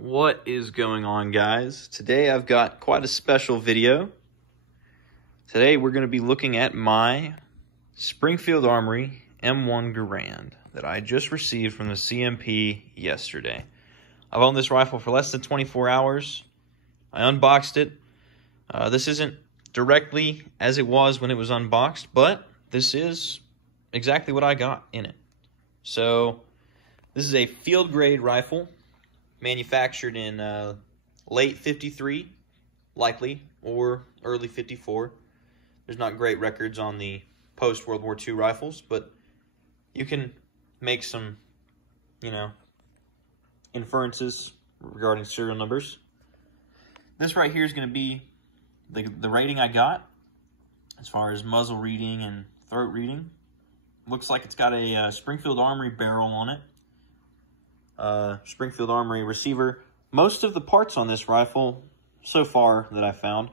What is going on, guys? Today I've got quite a special video. Today we're going to be looking at my Springfield Armory M1 Garand that I just received from the CMP yesterday. I've owned this rifle for less than 24 hours. I unboxed it. This isn't directly as it was when it was unboxed, but this is exactly what I got in it. So this is a field grade rifle manufactured in late 53, likely, or early 54. There's not great records on the post-World War II rifles, but you can make some, inferences regarding serial numbers. This right here is going to be the rating I got as far as muzzle reading and throat reading. Looks like it's got a Springfield Armory barrel on it. Springfield Armory receiver. Most of the parts on this rifle so far that I found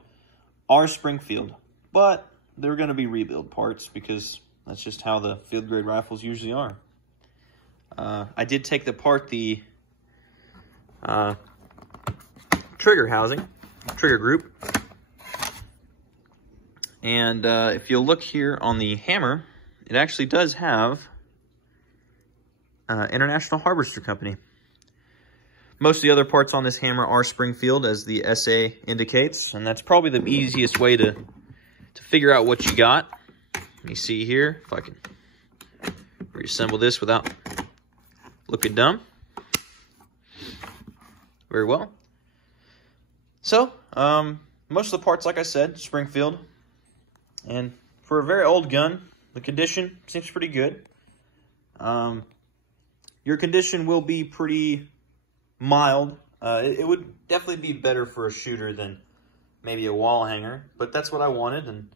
are Springfield, but they're going to be rebuild parts because that's just how the field grade rifles usually are. I did take apart the trigger housing, trigger group, and if you'll look here on the hammer, it actually does have International Harvester Company. Most of the other parts on this hammer are Springfield, as the SA indicates, and that's probably the easiest way to figure out what you got. Let me see here if I can reassemble this without looking dumb. Very well. So, most of the parts, like I said, Springfield, and for a very old gun, the condition seems pretty good. Your condition will be pretty mild. It would definitely be better for a shooter than maybe a wall hanger, but that's what I wanted, and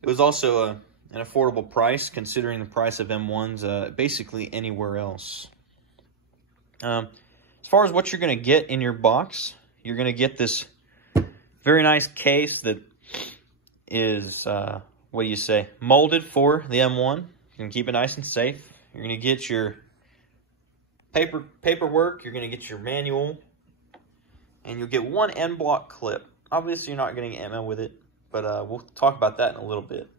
it was also an affordable price considering the price of M1s basically anywhere else. As far as what you're going to get in your box, you're going to get this very nice case that is, molded for the M1. You can keep it nice and safe. You're going to get your paperwork, you're going to get your manual, and you'll get one end block clip. Obviously, you're not getting ammo with it, but we'll talk about that in a little bit.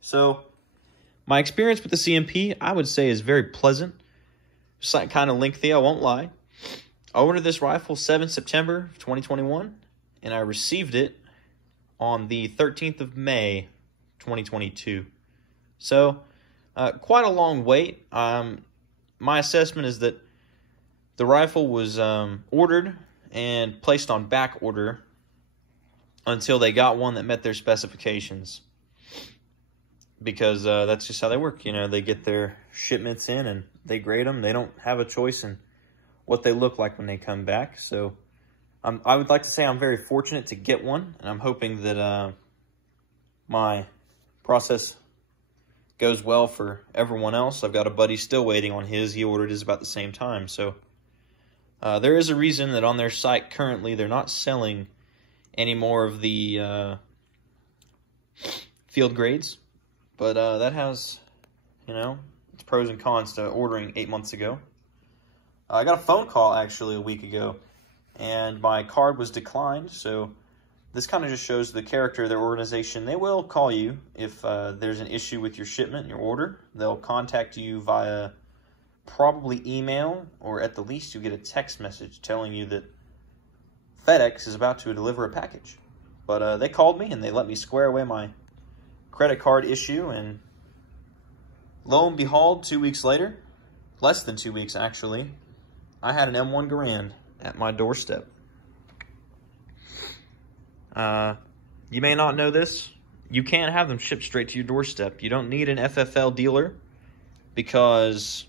So, my experience with the CMP, I would say, is very pleasant. Just like kind of lengthy, I won't lie. I ordered this rifle 7 September 2021, and I received it on the 13th of May 2022. So, quite a long wait. My assessment is that the rifle was ordered and placed on back order until they got one that met their specifications. Because that's just how they work. They get their shipments in and they grade them. They don't have a choice in what they look like when they come back. So I would like to say I'm very fortunate to get one. And I'm hoping that my process goes well for everyone else. I've got a buddy still waiting on his. He ordered his about the same time. So there is a reason that on their site currently they're not selling any more of the field grades. But that has, its pros and cons to ordering 8 months ago. I got a phone call actually a week ago, and my card was declined. So this kind of just shows the character of their organization. They will call you if there's an issue with your shipment and your order. They'll contact you via probably email, or at the least you get a text message telling you that FedEx is about to deliver a package. But they called me and they let me square away my credit card issue, and lo and behold, 2 weeks later, less than 2 weeks actually, I had an M1 Garand at my doorstep. You may not know this. You can't have them shipped straight to your doorstep. You don't need an FFL dealer because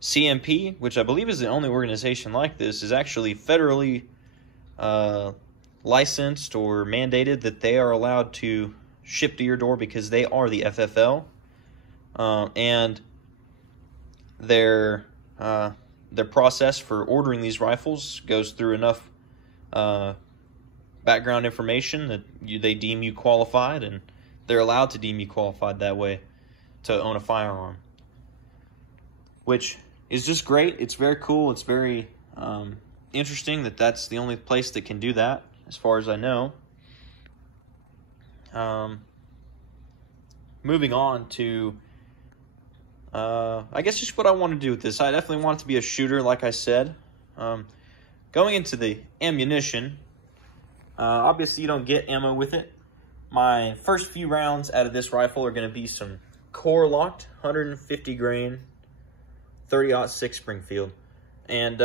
CMP, which I believe is the only organization like this, is actually federally licensed or mandated that they are allowed to ship to your door because they are the FFL. And their process for ordering these rifles goes through enough background information that they deem you qualified, and they're allowed to deem you qualified that way to own a firearm, which is just great. It's very cool. It's very interesting that that's the only place that can do that, as far as I know. Moving on to, I guess just what I want to do with this. I definitely want it to be a shooter, like I said. Going into the ammunition, obviously you don't get ammo with it. My first few rounds out of this rifle are going to be some core-locked 150 grain 30-06 Springfield. And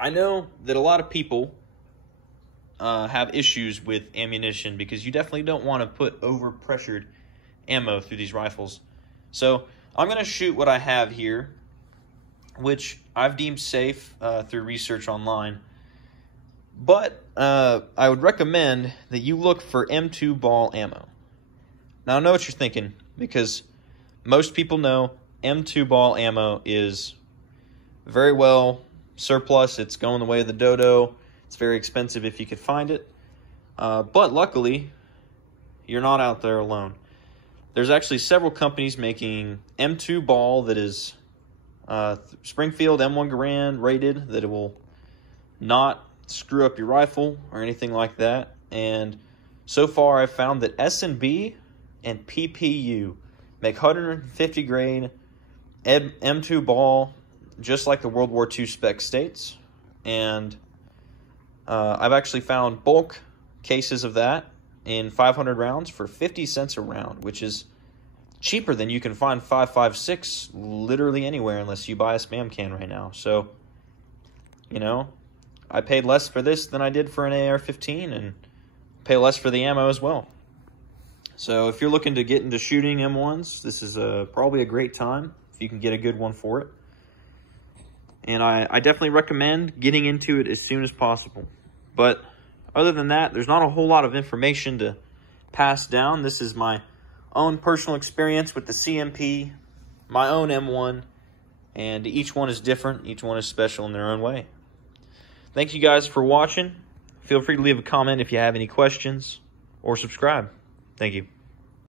I know that a lot of people have issues with ammunition because you definitely don't want to put over-pressured ammo through these rifles. So I'm going to shoot what I have here, which I've deemed safe through research online. But I would recommend that you look for M2 ball ammo. Now I know what you're thinking, because most people know M2 ball ammo is very well surplus. It's going the way of the dodo. It's very expensive if you could find it. But luckily, you're not out there alone. There's actually several companies making M2 ball that is Springfield M1 Garand rated, that it will not screw up your rifle or anything like that. And so far I've found that S&B and PPU make 150 grain M2 ball just like the World War II spec states. And I've actually found bulk cases of that in 500 rounds for 50 cents a round, which is cheaper than you can find 5.56 literally anywhere unless you buy a spam can right now. So, you know, I paid less for this than I did for an AR-15, and pay less for the ammo as well. So if you're looking to get into shooting M1s, this is probably a great time if you can get a good one for it. And I definitely recommend getting into it as soon as possible. But other than that, there's not a whole lot of information to pass down. This is my own personal experience with the CMP, my own M1, and each one is different. Each one is special in their own way. Thank you guys for watching. Feel free to leave a comment if you have any questions, or subscribe. Thank you.